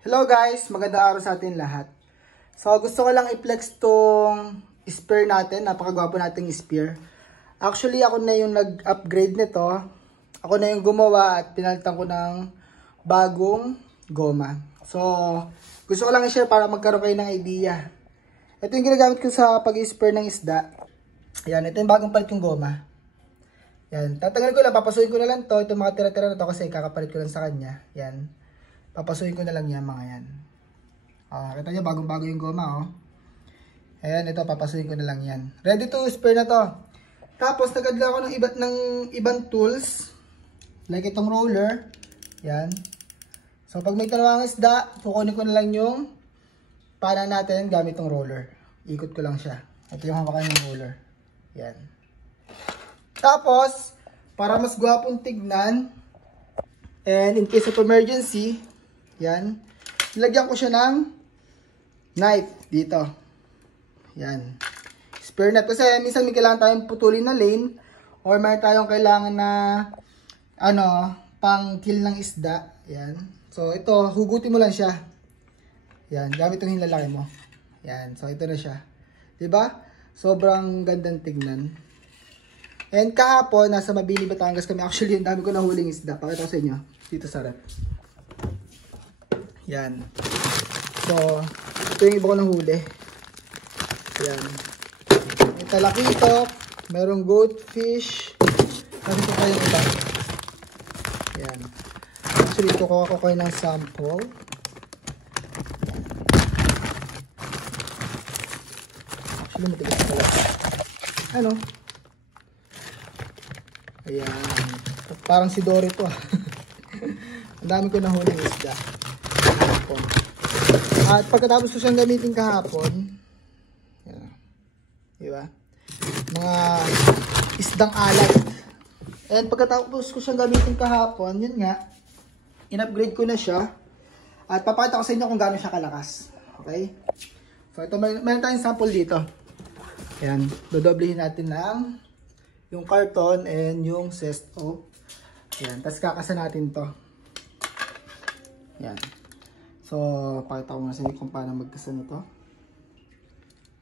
Hello guys, magandang araw sa atin lahat. So gusto ko lang i-flex tong spear natin, napakagwapo nating spear. Actually ako na yung nag-upgrade nito. Ako na yung gumawa at pinalitan ko ng bagong goma. So gusto ko lang i-share para magkaroon kayo ng idea. Ito yung ginagamit ko sa pag-spear ng isda. Ayan, ito yung bagong palit yung goma. Yan, tatanggalin ko lang, papasukin ko na lang to. Ito mga tira-tira na to kasi kakapalit ko lang sa kanya. Yan. Papasukin ko na lang yan mga yan. Kita nyo bagong-bago yung goma oh. Ayan, ito papasukin ko na lang yan. Ready to spear na to. Tapos nag-adla ako ng ibang tools. Like itong roller. Yan. So pag may talawang isda, kukunin ko na lang yung pana natin gamit tong roller. Ikot ko lang siya. Ito yung hawakan ng roller. Yan. Tapos, para mas gwapong tignan, and in case of emergency, yan, nilagyan ko siya ng knife dito. Yan. Spear knife. Kasi minsan may kailangan tayong putulin na lane or may tayong kailangan na pang kill ng isda. Yan. So ito, hugutin mo lang siya. Yan. Gamit yung hinlalaki mo. Yan. So ito na siya. Diba? Sobrang gandang tignan. And kahapon, nasa Mabini, Batangas kami. Actually, yung dami ko nahuling isda. Pakita ko sa inyo. Dito sa rep. Yan. So, ito yung iba ko nahuli. Yan. May talakitok. Merong goldfish. Kasi ito pa yung iba. Yan. Actually, ito ko kayo ng sample. Actually, matigas pala. Ano? Ayan. Parang si Dory to ah. Ang dami ko nahuli ng isda. Kahapon. At pagkatapos ko siyang gamitin kahapon, yan. Diba? Mga isdang alat. And pagkatapos ko siyang gamitin kahapon, yun nga, in-upgrade ko na siya. At papakita ko sa inyo kung gaano siya kalakas. Okay? So ito, mayroon tayong sample dito. Ayan. Dodoblihin natin ng yung karton and yung sesto. Ayan. Tapos kakasa natin to. Ayan. So, pakita ko nga sa inyo kung paano magkasa na to.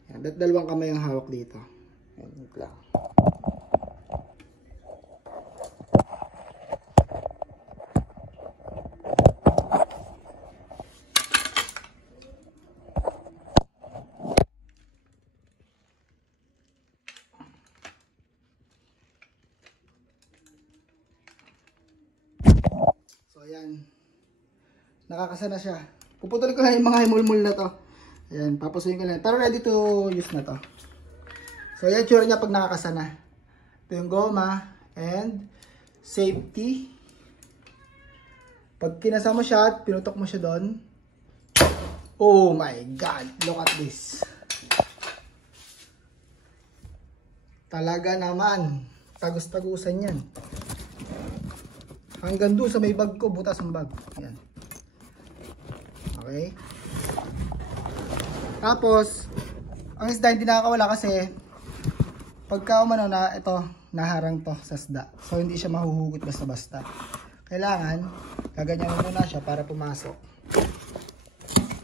Ayan. Dalawang kamay ang hawak dito. Ayan. Ito lang. So, ayan. Nakakasa na siya. Puputulin ko lang yung mga himulmul na to. Ayan, papusuin ko lang. Pero ready to use na to. So, ayan tsura niya pag nakakasa na. Ito yung goma and safety. Pag kinasa mo siya at pinutok mo siya doon. Oh my God! Look at this. Talaga naman. Tagus-tagusan yan. Hanggang doon sa may bag ko, butas ang bag. Yan. Okay. Tapos, ang isda hindi nakakawala kasi pagka umano na ito, naharang to sa isda. So, hindi siya mahuhugot basta-basta. Kailangan, gaganyan mo muna siya para pumasok.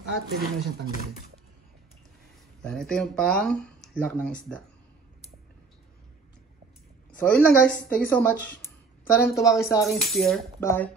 At pwede mo siyang tanggalin. Yan. Ito yung pang lock ng isda. So, yun lang guys. Thank you so much. Sana natuwa kayo sa aking spear. Bye!